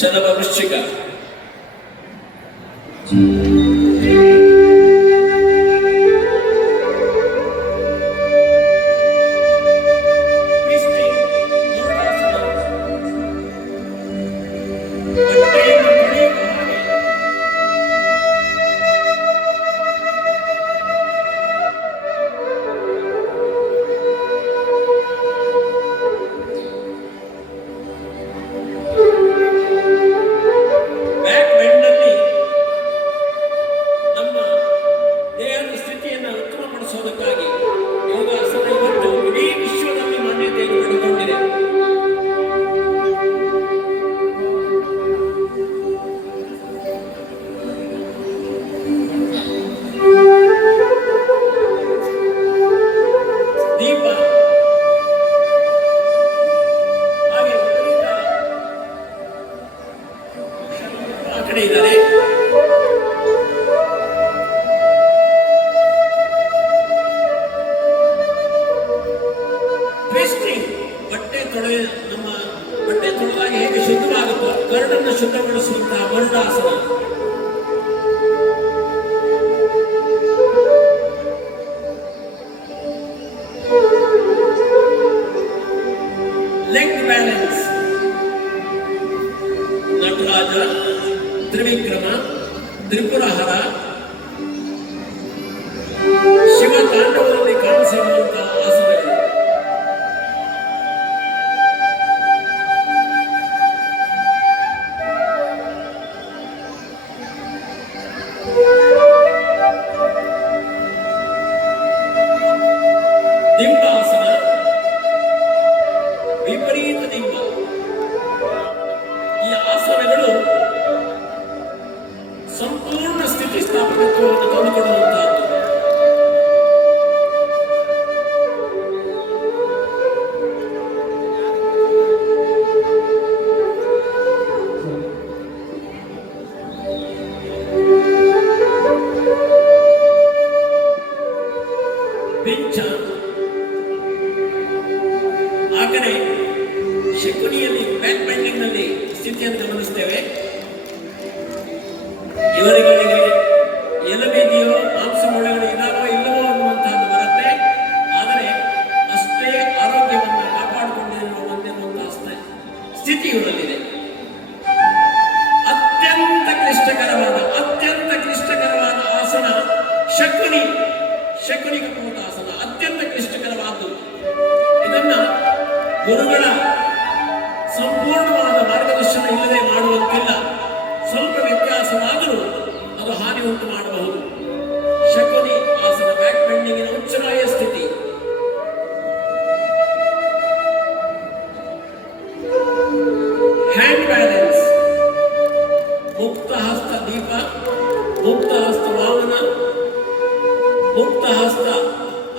ಚಲವ ವೃಶ್ಚಿಕ. ನಮ್ಮ ಬಟ್ಟೆ ತೊಳೆದಾಗ ಹೇಗೆ ಶುದ್ಧವಾಗುತ್ತೋ ಕರಡನ್ನು ಶುದ್ಧಗೊಳಿಸುವಂತಹ ಮರುಡಾಸನ. ಲೆಗ್ ಬ್ಯಾಲೆನ್ಸ್, ನಟರಾಜ, ತ್ರಿವಿಕ್ರಮ, ತ್ರಿಪುರಹರ, ಶಿವ ತಾಂಡವದಲ್ಲಿ ಕಾಣಿಸಿರುವಂತಹ ಆಸನಗಳು. ದಿಂಬಾಸನ, ವಿಪರೀತ ದಿಂಬ. ಈ ಆಸನಗಳು ಸಂಪೂರ್ಣ ಸ್ಥಿತಿಸ್ಥಾಪಕತ್ವವನ್ನು ತಂದುಕೊಡುವಂತಹದ್ದು. ಪಿಂಚ, ಆ ಕಡೆ ಶಕುನಿಯಲ್ಲಿ ಬ್ಯಾಕ್ ಬೆಂಡಿಂಗ್ ನಲ್ಲಿ ಸ್ಥಿತಿಯನ್ನು ಗಮನಿಸ್ತೇವೆ. ಇವರುಗಳಿಗೆ ಎಲುಬಿದೆಯೋ ಮಾಂಸ ಮೊಳೆಗಳು ಇದಾವೋ ಇಲ್ಲವೋ ಅನ್ನುವಂತಹದ್ದು ಬರುತ್ತೆ. ಆದರೆ ಅಷ್ಟೇ ಆರೋಗ್ಯವನ್ನು ಕಾಪಾಡಿಕೊಂಡಿರುವ ಒಂದೆನ್ನುವಂತಹ ಸ್ಥಿತಿ ಇವರಲ್ಲಿದೆ. ಅತ್ಯಂತ ಕ್ಲಿಷ್ಟಕರವಾದ ಆಸನ ಶಕುನಿ ಕಪೋತಾಸನ. ಅತ್ಯಂತ ಕ್ಲಿಷ್ಟಕರವಾದ್ದು. ಇದನ್ನ ಗುರುಗಳ ಸಂಪೂರ್ಣವಾದ ಮಾರ್ಗದರ್ಶನ ಇಲ್ಲದೆ ಮಾಡುವಂತಿಲ್ಲ. ಸ್ವಲ್ಪ ವ್ಯತ್ಯಾಸವಾದರೂ ಅದು ಹಾನಿ ಉಂಟು ಮಾಡಬಹುದು. ಶಕುನಿ ಆಸನ, ಬ್ಯಾಕ್ ಬೆಂಡಿಂಗಿನ ಉಚ್ಚರಾಯ ಸ್ಥಿತಿ. ಹ್ಯಾಂಡ್ ಬ್ಯಾಲೆನ್ಸ್, ಮುಕ್ತ ಹಸ್ತ ದೀಪ, ಮುಕ್ತ ಹಸ್ತ ವಾಮನ, ಮುಕ್ತ ಹಸ್ತ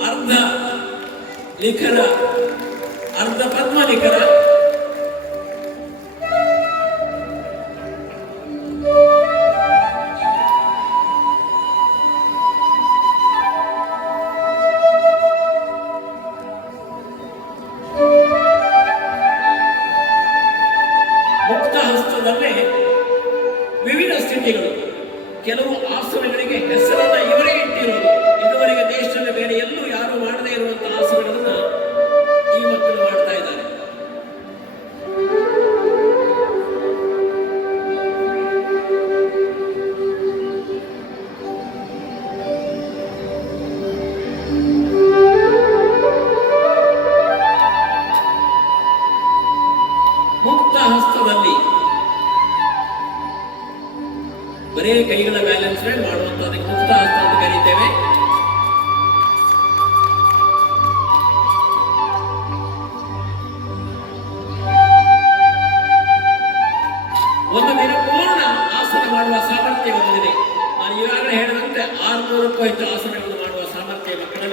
ಅರ್ಧ ನಿಖರ, ಅರ್ಧ ಪದ್ಮ ನಿಖರ. ಮುಕ್ತ ಹಸ್ತದಲ್ಲೇ ವಿವಿಧ ಸ್ಥಿತಿಗಳು. ಕೆಲವು ಆಸನಗಳಿಗೆ ಹೆಸರನ್ನ ಇವರೇ ಇಟ್ಟಿರೋದು. ಇದುವರೆಗೆ ದೇಶದಲ್ಲಿ ಬೇರೆ ಎಲ್ಲೂ ಯಾರು ಮಾಡದೇ ಇರುವಂತಹ ಆಸನಗಳನ್ನ ಈ ಮಕ್ಕಳು ಮಾಡ್ತಾ ಇದ್ದಾರೆ. ಮುಕ್ತ ಹಸ್ತದಲ್ಲಿ ಬರೇ ಕೈಗಳ ಬ್ಯಾಲೆನ್ಸ್ ಮಾಡುವಂತಹದಕ್ಕೆ ಮುಕ್ತ